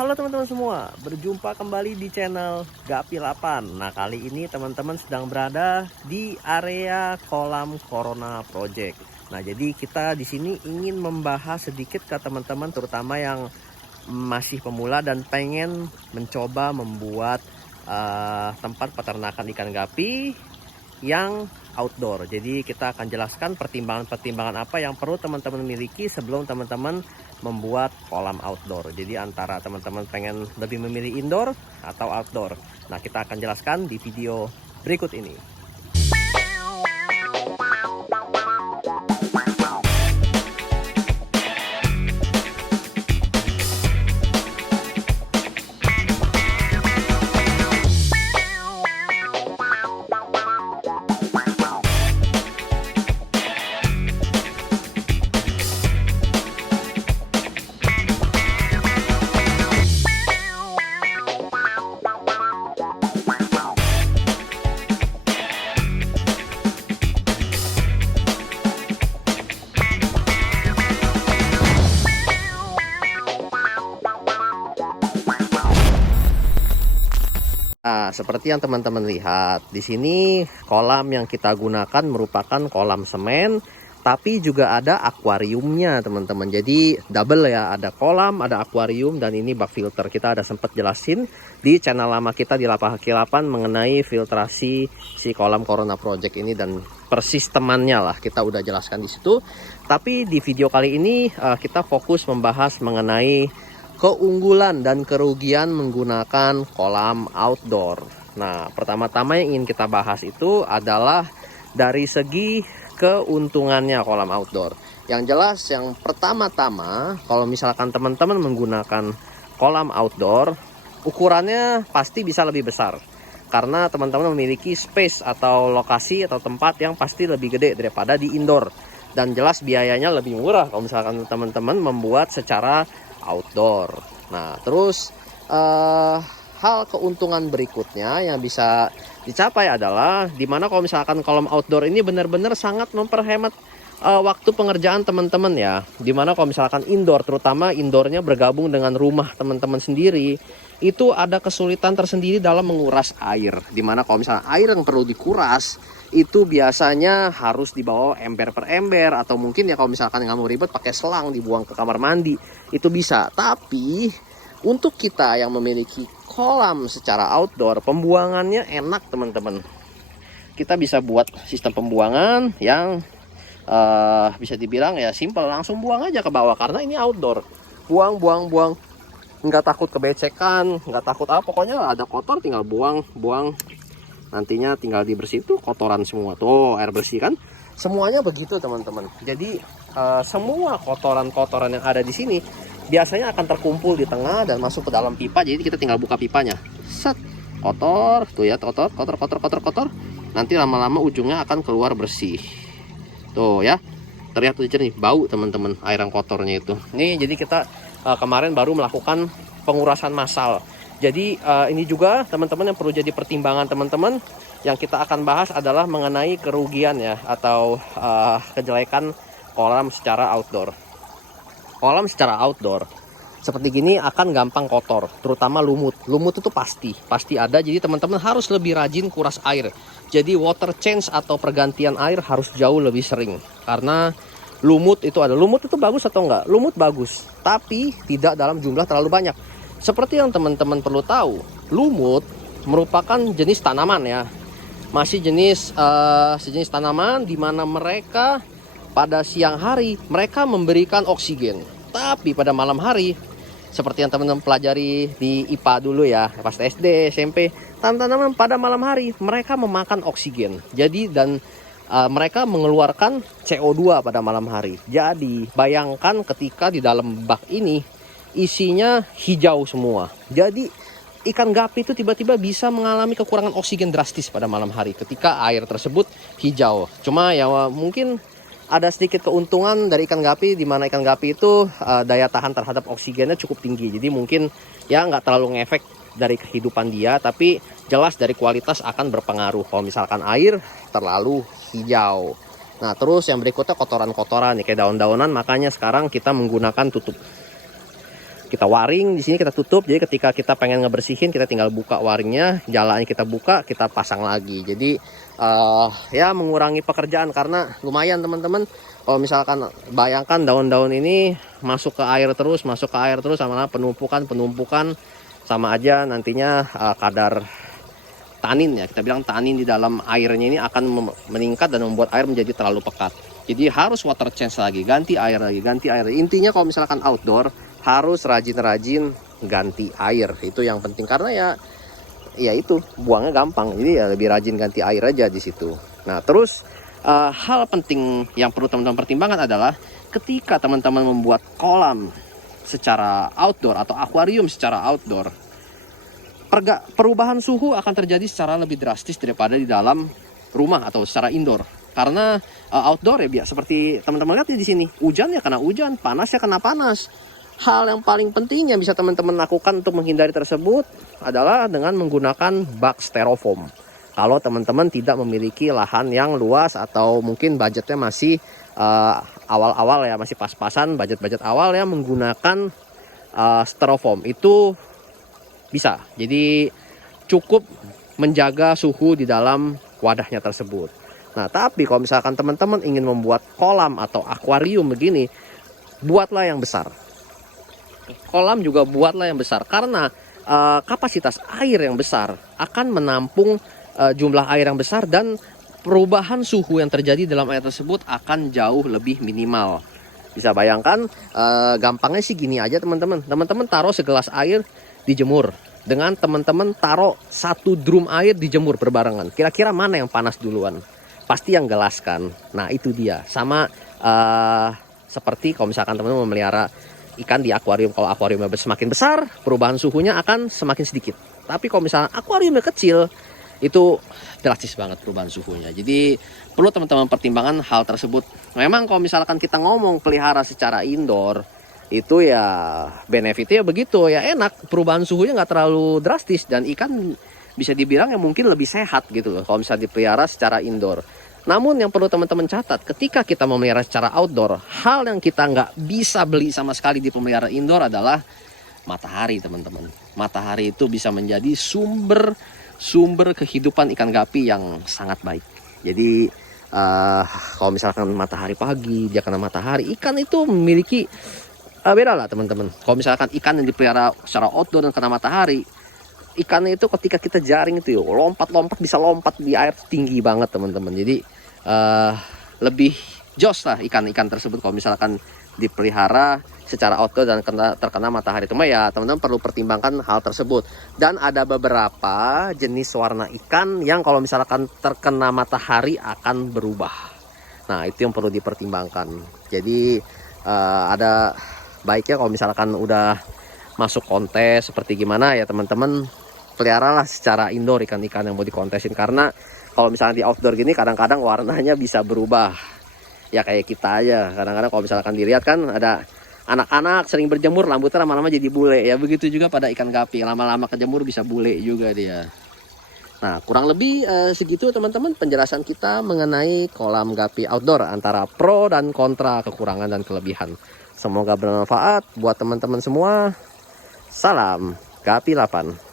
Halo teman-teman semua, berjumpa kembali di channel Gapi 8. Nah, kali ini teman-teman sedang berada di area kolam Corona Project. Nah, jadi kita di sini ingin membahas sedikit ke teman-teman terutama yang masih pemula dan pengen mencoba membuat tempat peternakan ikan gapi yang outdoor. Jadi kita akan jelaskan pertimbangan-pertimbangan apa yang perlu teman-teman miliki sebelum teman-teman membuat kolam outdoor. Jadi antara teman-teman pengen lebih memilih indoor atau outdoor. Nah, kita akan jelaskan di video berikut ini. Nah, seperti yang teman-teman lihat, di sini kolam yang kita gunakan merupakan kolam semen, tapi juga ada akuariumnya, teman-teman. Jadi double ya, ada kolam, ada akuarium, dan ini bak filter. Kita ada sempat jelasin di channel lama kita di Lapak Haki 8 mengenai filtrasi si kolam Corona Project ini dan persistemannya lah. Kita udah jelaskan di situ. Tapi di video kali ini kita fokus membahas mengenai keunggulan dan kerugian menggunakan kolam outdoor. Nah, pertama-tama yang ingin kita bahas itu adalah dari segi keuntungannya kolam outdoor. Yang jelas yang pertama-tama, kalau misalkan teman-teman menggunakan kolam outdoor, ukurannya pasti bisa lebih besar. Karena teman-teman memiliki space atau lokasi atau tempat yang pasti lebih gede daripada di indoor. Dan jelas biayanya lebih murah kalau misalkan teman-teman membuat secara outdoor. Nah, terus hal keuntungan berikutnya yang bisa dicapai adalah dimana kalau misalkan kolam outdoor ini benar-benar sangat memperhemat waktu pengerjaan teman-teman ya. Dimana kalau misalkan indoor, terutama indoornya bergabung dengan rumah teman-teman sendiri, itu ada kesulitan tersendiri dalam menguras air. Dimana kalau misalkan air yang perlu dikuras itu biasanya harus dibawa ember per ember, atau mungkin ya kalau misalkan nggak mau ribet pakai selang dibuang ke kamar mandi, itu bisa. Tapi untuk kita yang memiliki kolam secara outdoor, pembuangannya enak teman-teman. Kita bisa buat sistem pembuangan yang bisa dibilang ya simple, langsung buang aja ke bawah karena ini outdoor. Buang, nggak takut kebecekan, nggak takut apa, pokoknya ada kotor tinggal buang. Nantinya tinggal dibersihin tuh kotoran semua. Tuh air bersih kan. Semuanya begitu teman-teman. Jadi semua kotoran-kotoran yang ada di sini biasanya akan terkumpul di tengah dan masuk ke dalam pipa. Jadi kita tinggal buka pipanya. Set. Kotor. Tuh ya, kotor. Nanti lama-lama ujungnya akan keluar bersih. Tuh ya. Terlihat jernih, bau teman-teman air yang kotornya itu. Nih, jadi kita kemarin baru melakukan pengurasan massal. Jadi ini juga teman-teman yang perlu jadi pertimbangan teman-teman yang kita akan bahas adalah mengenai kerugian ya atau kejelekan kolam secara outdoor. Kolam secara outdoor seperti gini akan gampang kotor, terutama lumut. Lumut itu pasti ada. Jadi teman-teman harus lebih rajin kuras air. Jadi water change atau pergantian air harus jauh lebih sering karena lumut itu ada. Lumut itu bagus atau enggak? Lumut bagus, tapi tidak dalam jumlah terlalu banyak. Seperti yang teman-teman perlu tahu, lumut merupakan jenis tanaman ya. Masih sejenis tanaman di mana mereka pada siang hari mereka memberikan oksigen. Tapi pada malam hari, seperti yang teman-teman pelajari di IPA dulu ya, pas SD, SMP, tanaman pada malam hari mereka memakan oksigen. Jadi mereka mengeluarkan CO2 pada malam hari. Jadi bayangkan ketika di dalam bak ini isinya hijau semua. Jadi ikan gapi itu tiba-tiba bisa mengalami kekurangan oksigen drastis pada malam hari ketika air tersebut hijau. Cuma ya mungkin ada sedikit keuntungan dari ikan gapi di mana ikan gapi itu daya tahan terhadap oksigennya cukup tinggi. Jadi mungkin ya nggak terlalu ngefek dari kehidupan dia, tapi jelas dari kualitas akan berpengaruh kalau misalkan air terlalu hijau. Nah, terus yang berikutnya kotoran-kotoran nih kayak daun-daunan, makanya sekarang kita menggunakan Kita waring di sini, kita tutup. Jadi ketika kita pengen ngebersihin, kita tinggal buka waringnya, jalannya kita buka, kita pasang lagi. Jadi ya mengurangi pekerjaan, karena lumayan teman-teman. Kalau misalkan bayangkan daun-daun ini masuk ke air terus, sama penumpukan sama aja nantinya kadar tanin, ya kita bilang tanin di dalam airnya ini akan meningkat dan membuat air menjadi terlalu pekat. Jadi harus water change lagi, ganti air lagi. Intinya kalau misalkan outdoor harus rajin-rajin ganti air. Itu yang penting, karena ya itu buangnya gampang. Jadi ya lebih rajin ganti air aja di situ. Nah, terus hal penting yang perlu teman-teman pertimbangkan adalah ketika teman-teman membuat kolam secara outdoor atau akuarium secara outdoor, perubahan suhu akan terjadi secara lebih drastis daripada di dalam rumah atau secara indoor. Karena outdoor ya seperti teman-teman lihat di sini, hujan ya kena hujan, panas ya kena panas. Hal yang paling penting yang bisa teman-teman lakukan untuk menghindari tersebut adalah dengan menggunakan bak styrofoam. Kalau teman-teman tidak memiliki lahan yang luas atau mungkin budgetnya masih awal-awal ya, masih pas-pasan budget awal ya, menggunakan styrofoam itu bisa. Jadi cukup menjaga suhu di dalam wadahnya tersebut. Nah, tapi kalau misalkan teman-teman ingin membuat kolam atau akuarium begini, buatlah yang besar. Kolam juga buatlah yang besar, karena kapasitas air yang besar akan menampung jumlah air yang besar, dan perubahan suhu yang terjadi dalam air tersebut akan jauh lebih minimal. Bisa bayangkan, gampangnya sih gini aja teman-teman. Teman-teman taruh segelas air dijemur, dengan teman-teman taruh 1 drum air dijemur berbarengan. Kira-kira mana yang panas duluan? Pasti yang gelas kan. Nah, itu dia. Sama seperti kalau misalkan teman-teman memelihara ikan di akuarium. Kalau akuariumnya semakin besar, perubahan suhunya akan semakin sedikit. Tapi kalau misalnya akuariumnya kecil, itu drastis banget perubahan suhunya. Jadi perlu teman-teman pertimbangkan hal tersebut. Memang kalau misalkan kita ngomong pelihara secara indoor, itu ya benefitnya begitu ya, enak, perubahan suhunya nggak terlalu drastis, dan ikan bisa dibilang ya mungkin lebih sehat gitu loh kalau misalnya dipelihara secara indoor. Namun yang perlu teman-teman catat, ketika kita memelihara secara outdoor, hal yang kita nggak bisa beli sama sekali di pemelihara indoor adalah matahari teman-teman. Matahari itu bisa menjadi sumber kehidupan ikan gapi yang sangat baik. Jadi kalau misalkan matahari pagi, dia kena matahari, ikan itu memiliki beda lah teman-teman. Kalau misalkan ikan yang dipelihara secara outdoor dan kena matahari, ikannya itu ketika kita jaring itu lompat-lompat, bisa lompat di air tinggi banget teman-teman. Jadi lebih jos lah ikan-ikan tersebut kalau misalkan dipelihara secara outdoor dan terkena matahari. Cuma ya teman-teman perlu pertimbangkan hal tersebut. Dan ada beberapa jenis warna ikan yang kalau misalkan terkena matahari akan berubah. Nah, itu yang perlu dipertimbangkan. Jadi ada baiknya kalau misalkan udah masuk kontes seperti gimana ya teman-teman, peliharalah secara indoor ikan-ikan yang mau dikontesin. Karena kalau misalnya di outdoor gini kadang-kadang warnanya bisa berubah. Ya kayak kita aja, kadang-kadang kalau misalkan dilihat kan ada anak-anak sering berjemur, rambutnya lama-lama jadi bule. Ya begitu juga pada ikan gapi, lama-lama kejemur bisa bule juga dia. Nah, kurang lebih segitu teman-teman penjelasan kita mengenai kolam gapi outdoor, antara pro dan kontra, kekurangan dan kelebihan. Semoga bermanfaat buat teman-teman semua. Salam Gapi 8.